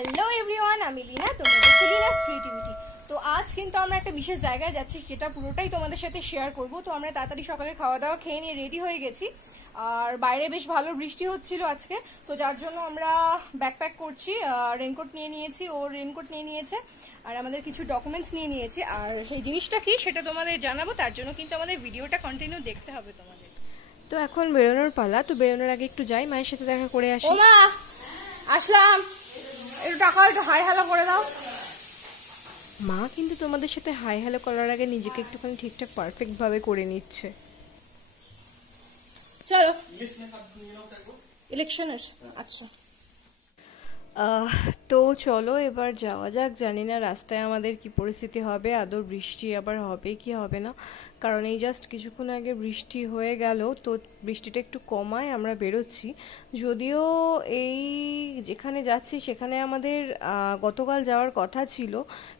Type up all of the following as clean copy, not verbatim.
Hello everyone, আমি লীনা, তোমরা দেখছো লীনাস ক্রিয়েটিভিটি। তো আজ কিন্তু আমরা একটা বিশেষ জায়গায় যাচ্ছি, যেটা পুরোটাই তোমাদের সাথে শেয়ার করব। তো আমরা তাড়াতাড়ি সকালে খাওয়া দাওয়া খেয়ে নিয়ে রেডি হয়ে গেছি, আর বাইরে বেশ ভালো বৃষ্টি হচ্ছিল আজকে, তো যার জন্য আমরা ব্যাকপ্যাক করছি। রেনকোট নিয়ে নিয়েছি, ও রেনকোট নিয়ে নিয়েছে, আর আমাদের কিছু ডকুমেন্টস নিয়ে নিয়েছি। আর সেই জিনিসটা কি সেটা তোমাদের জানাবো, তার জন্য কিন্তু আমাদের ভিডিওটা কন্টিনিউ দেখতে হবে তোমাদের। তো এখন বেরোনোর পালা। তো বেরোনোর আগে একটু যাই, মায়ের সাথে দেখা করে আসি। ও মা, আসলাম, একটু টাকা একটু হাই হ্যালো করে দাও। মা কিন্তু তোমাদের সাথে হাই হ্যালো করার আগে নিজেকে একটুখানি ঠিকঠাক পারফেক্ট ভাবে করে নিচ্ছে। চলো, ইলেকশনের। আচ্ছা, তো চলো এবার যাওয়া যাক। জানি না রাস্তায় আমাদের কি পরিস্থিতি হবে, আদৌ বৃষ্টি আবার হবে কি হবে না, কারণ এই জাস্ট কিছুক্ষণ আগে বৃষ্টি হয়ে গেল। তো বৃষ্টিটা একটু কমায় আমরা বেরোচ্ছি। যদিও এই যেখানে যাচ্ছি সেখানে আমাদের গতকাল যাওয়ার কথা ছিল,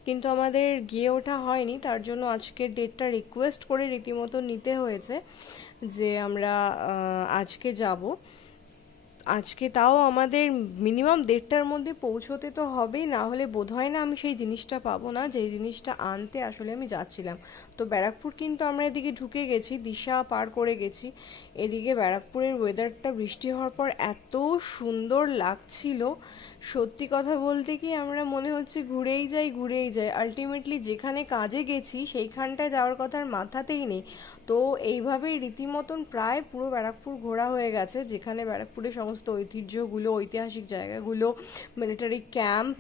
কিন্তু আমাদের গিয়ে ওঠা হয়নি। তার জন্য আজকের ডেটটা রিকোয়েস্ট করে রীতিমতো নিতে হয়েছে যে আমরা আজকে যাব। আজকে তাও আমাদের মিনিমাম 1:30টার মধ্যে পৌঁছতে তো হবেই, না হলে বোধ হয় না আমি সেই জিনিসটা পাবো না যেই জিনিসটা আনতে আসলে আমি যাচ্ছিলাম। তো ব্যারাকপুর কিন্তু আমরা এদিকে ঢুকে গেছি, দিশা পার করে গেছি। এদিকে ব্যারাকপুরের ওয়েদারটা বৃষ্টি হওয়ার পর এত সুন্দর লাগছিল, সত্যি কথা বলতে কি আমরা মনে হচ্ছে ঘুরেই যাই। আলটিমেটলি যেখানে কাজে গেছি সেইখানটায় যাওয়ার কথার মাথাতেই নেই। তো এইভাবেই রীতিমতন প্রায় পুরো ব্যারাকপুর ঘোরা হয়ে গেছে, যেখানে ব্যারাকপুরের সমস্ত ঐতিহ্যগুলো, ঐতিহাসিক জায়গাগুলো, মিলিটারি ক্যাম্প,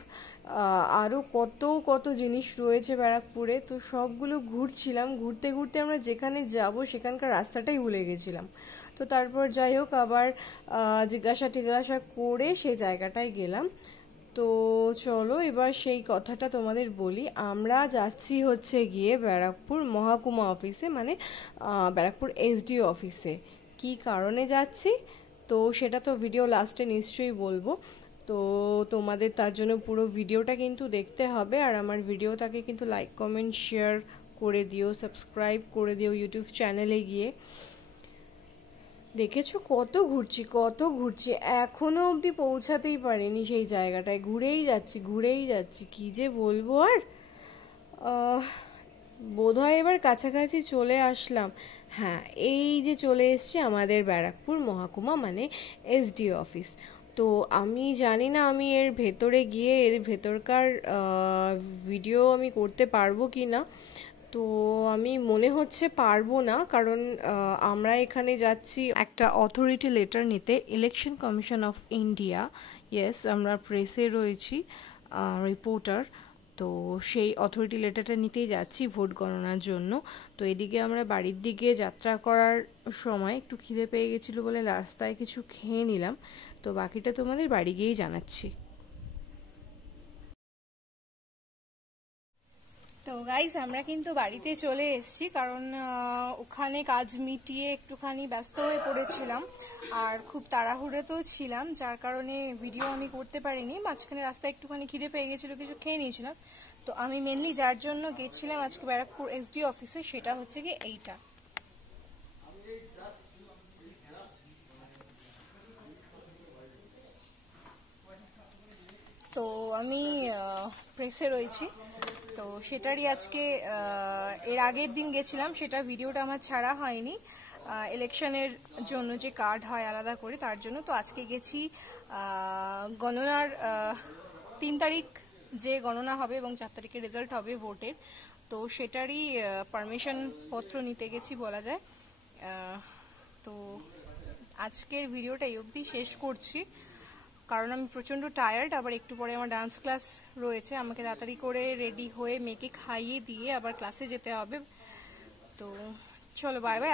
আরও কত কত জিনিস রয়েছে ব্যারাকপুরে। তো সবগুলো ঘুরছিলাম, ঘুরতে ঘুরতে আমরা যেখানে যাব সেখানকার রাস্তাটাই ভুলে গেছিলাম। তো তারপর যাই হোক আবার জিজ্ঞাসা করে সেই জায়গাটায় গেলাম। তো চলো এবার সেই কথাটা তোমাদের বলি। আমরা যাচ্ছি হচ্ছে গিয়ে ব্যারাকপুর মহকুমা অফিসে, মানে ব্যারাকপুর এসডিও অফিসে। কি কারণে যাচ্ছি তো সেটা তো ভিডিও লাস্টে নিশ্চয়ই বলবো। তো তোমাদের তার জন্য পুরো ভিডিওটা কিন্তু দেখতে হবে, আর আমার ভিডিওটাকে কিন্তু লাইক কমেন্ট শেয়ার করে দিও, সাবস্ক্রাইব করে দিও ইউটিউব চ্যানেলে গিয়ে। দেখেছো কত ঘুরছি, এখনো অবধি পৌঁছাতেই পারিনি সেই জায়গাটায়। ঘুরেই যাচ্ছি, কি যে বলবো। আর বোধহয় এবার কাছাকাছি চলে আসলাম। হ্যাঁ, এই যে চলে এসছে আমাদের ব্যারাকপুর মহকুমা, মানে এসডিও অফিস। তো আমি জানি না আমি এর ভেতরে গিয়ে এর ভেতরকার ভিডিও আমি করতে পারবো কি না। তো আমি মনে হচ্ছে পারবো না, কারণ আমরা এখানে যাচ্ছি একটা অথরিটি লেটার নিতে, election commission of India. Yes, আমরা প্রেসে রয়েছি, রিপোর্টার। তো সেই অথরিটি লেটারটা নিতেই যাচ্ছি ভোট গণনার জন্য। তো এদিকে আমরা বাড়ির দিকে যাত্রা করার সময় একটু খিদে পেয়ে গেছিলো বলে রাস্তায় কিছু খেয়ে নিলাম। তো বাকিটা তোমাদের বাড়ি গিয়েই জানাচ্ছি। তো গাইজ আমরা কিন্তু বাড়িতে চলে এসেছি, কারণ ওখানে কাজ মিটিয়ে একটুখানি ব্যস্ত হয়ে পড়েছিলাম, আর খুব তাড়াহুড়োতেও ছিলাম, যার কারণে ভিডিও আমি করতে পারিনি। মাঝখানে রাস্তায় একটুখানি খিদে পেয়ে গেছিলো, কিছু খেয়ে নিয়েছিলাম। তো আমি মেনলি যার জন্য গেছিলাম আজকে ব্যারাকপুর এসডি অফিসে, সেটা হচ্ছে কি এইটা। তো আমি প্রেসে রয়েছি, তো সেটারই আজকে এর আগের দিন গেছিলাম, সেটা ভিডিওটা আমার ছাড়া হয়নি ইলেকশনের জন্য, যে কার্ড হয় আলাদা করে, তার জন্য। তো আজকে গেছি গণনার 3 তারিখ যে গণনা হবে এবং 4 তারিখে রেজাল্ট হবে ভোটের, তো সেটারই পারমিশন পত্র নিতে গেছি বলা যায়। তো আজকের ভিডিওটা এই অবধি শেষ করছি, কারণ আমি প্রচণ্ড টায়ার্ড। আবার একটু পরে আমার ডান্স ক্লাস রয়েছে, আমাকে তাড়াতাড়ি করে রেডি হয়ে মেয়েকে খাইয়ে দিয়ে আবার ক্লাসে যেতে হবে। তো চলো, বাই বাই।